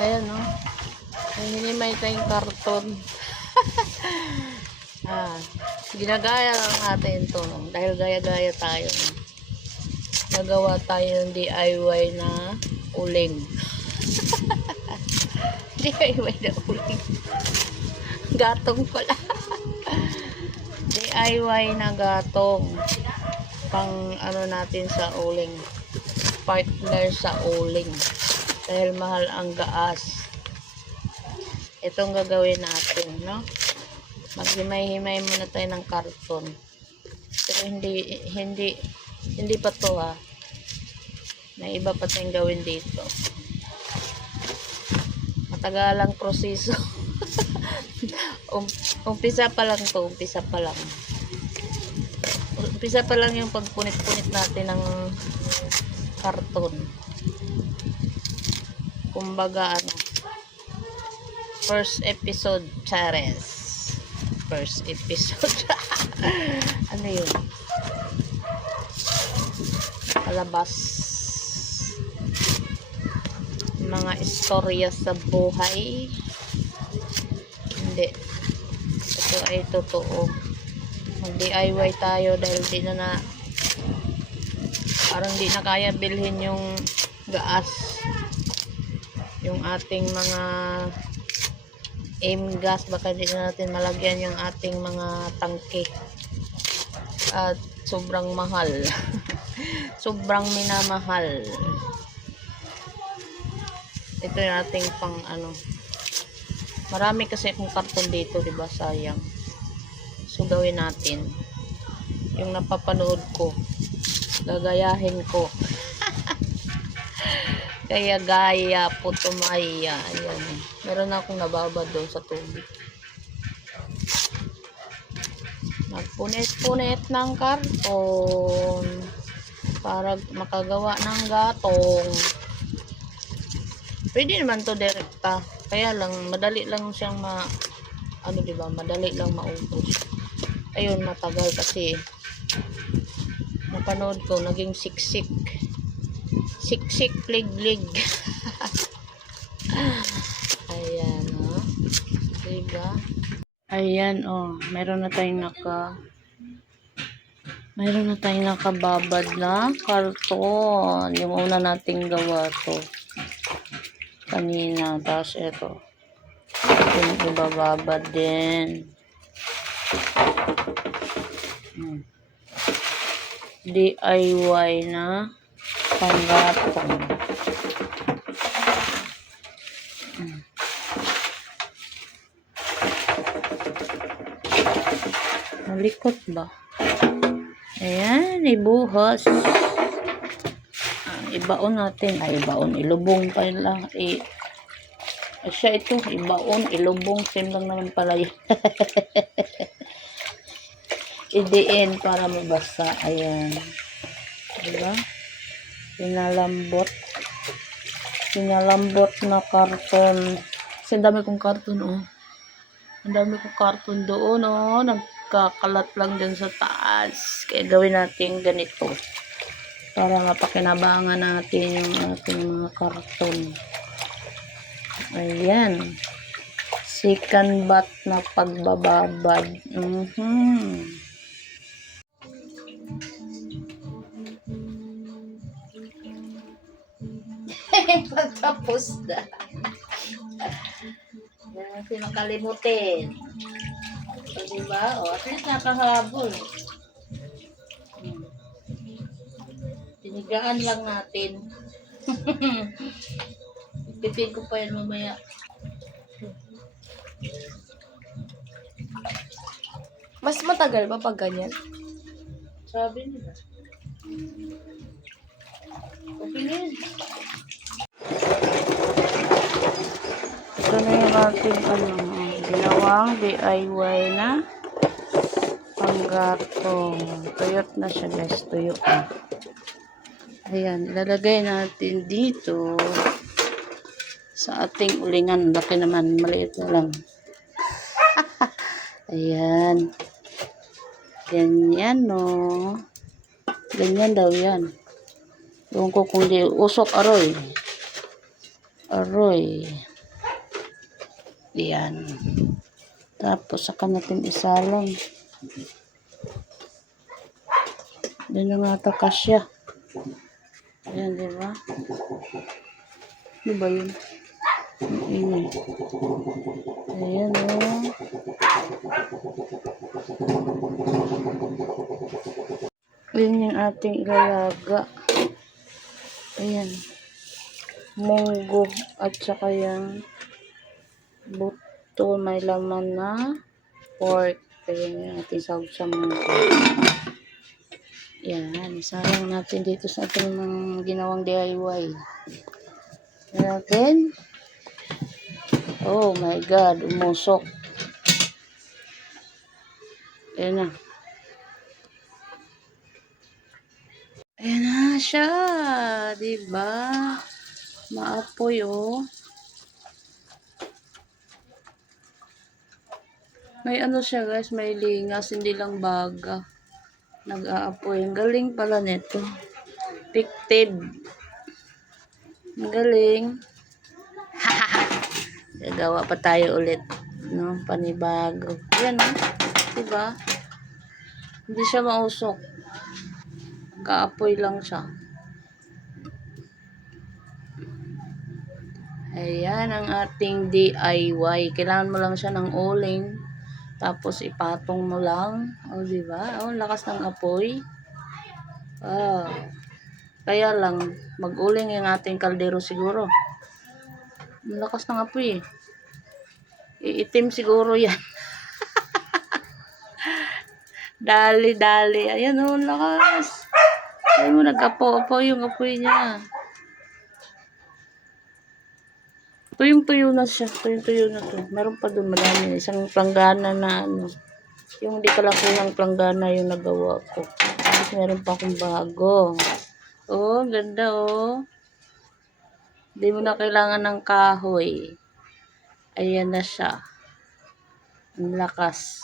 Ayan, no? May hinimay tayong karton. Ginagaya lang natin to, no? Dahil gaya-gaya tayo, no? Nagawa tayo ng DIY na uling. DIY na uling. Gatong pala. DIY na gatong. Pang ano natin sa uling. Partner sa uling. Dahil mahal ang gaas. Itong gagawin natin, no? Maghimay-himay muna tayo ng karton. Pero hindi pa to, ha. May iba pa tayong gawin dito. Matagalang proseso. Umpisa pa lang to, umpisa pa lang. Umpisa pa lang yung pagpunit-punit natin ng karton. Kumbaga, ano, first episode, Chares. First episode. Ano yun? Palabas. Mga istorya sa buhay. Hindi. Ito ay totoo. Mag-DIY tayo dahil parang di na kaya bilhin yung gaas. Yung ating mga gas, baka hindi na natin malagyan yung ating mga tangke. At sobrang mahal. Sobrang minamahal. Ito yung ating pang ano. Marami kasi akong karton dito, diba? Sayang. So, gawin natin. Yung napapanood ko. Gagayahin ko. Kaya gaya, putumaya. Ayan. Meron akong nababad doon sa tubig. Magpunit-punit ng karton para makagawa ng gatong. Pwede naman to direkta. Kaya lang, madali lang siyang diba? Madali lang maubos. Ayun, matagal kasi. Napanood ko, naging siksik. Siksik, lig-lig. Ayan, oh. Diba? Ayan, oh. Meron na tayong nakababad na karton. Yung una nating gawa to kanina. Tapos ito. Yung ibababad din. DIY na panggatong. Malikot ba? Ayan, ibuhos. Ibaon natin. Ibaon. Ilubong pa lang. Siya ito. Ibaon. Ilubong. Same lang naman pala yun. Idiin para mabasa. Ayan. Diba? Pinalambot na karton. Kasi ang dami kong karton, oh. Ang dami kong karton doon, oh. Nagkakalat lang dyan sa taas. Kaya gawin natin ganito. Para mapakinabangan natin yung ating mga karton. Ayan. Second bat na pagbababad. Pagtapos na. Yan natin makalimutin. So, diba? O, at least nakahabol. Tinigaan lang natin. Ipipin ko pa yan mamaya. Mas matagal ba pag ganyan? Sabi nila. Okay na yun. Ito na yung ating ginawang DIY na panggatong. Tuyot na siya, guys. Tuyot na. Ayan, ilalagay natin dito sa ating ulingan. Laki naman, maliit na lang. Ayan. Ganyan, no. Ganyan daw yan. Doon ko kung di usok aroy. Aroy. Yan. Tapos, saka natin isalang. Yan na nga ata kasya. Ayan, di ba? Ano ba yun? Ang ingay. Ayan, oh. Ayan yung ating ilalaga. Ayan. Munggo at saka yung buto may laman na pork. Ayan yung ating sahog sa munggo. Yan. Isalang natin dito sa ating mga ginawang DIY. Ayan natin. Oh my God. Umusok. Ayan na. Ayan na siya. Diba? Maapoy, oh. May ano siya, guys. May lingas. Hindi lang baga. Nag-aapoy. Ang galing pala nito. Ficted. Ang galing. Gagawa pa tayo ulit. No? Panibago. Ayan, oh. Diba? Hindi siya mausok. Kaapoy lang siya. Ayan ang ating DIY. Kailangan mo lang siya ng uling. Tapos ipatong mo lang. O, diba? O, lakas ng apoy. Ah. Kaya lang, mag-uling yung ating kaldero siguro. Ang lakas ng apoy eh. Iitim siguro yan. Dali-dali. Ayan o, lakas. Ayan mo, nag-apo-apo yung apoy niya. Tuyong-tuyo na siya. Tuyong-tuyo na to. Meron pa doon madami. Isang planggana na ano. Yung hindi kalakuhang planggana yung nagawa ko. Tapos meron pa akong bago. Oh, ganda oh. Hindi mo na kailangan ng kahoy. Ayan na siya. Ang lakas.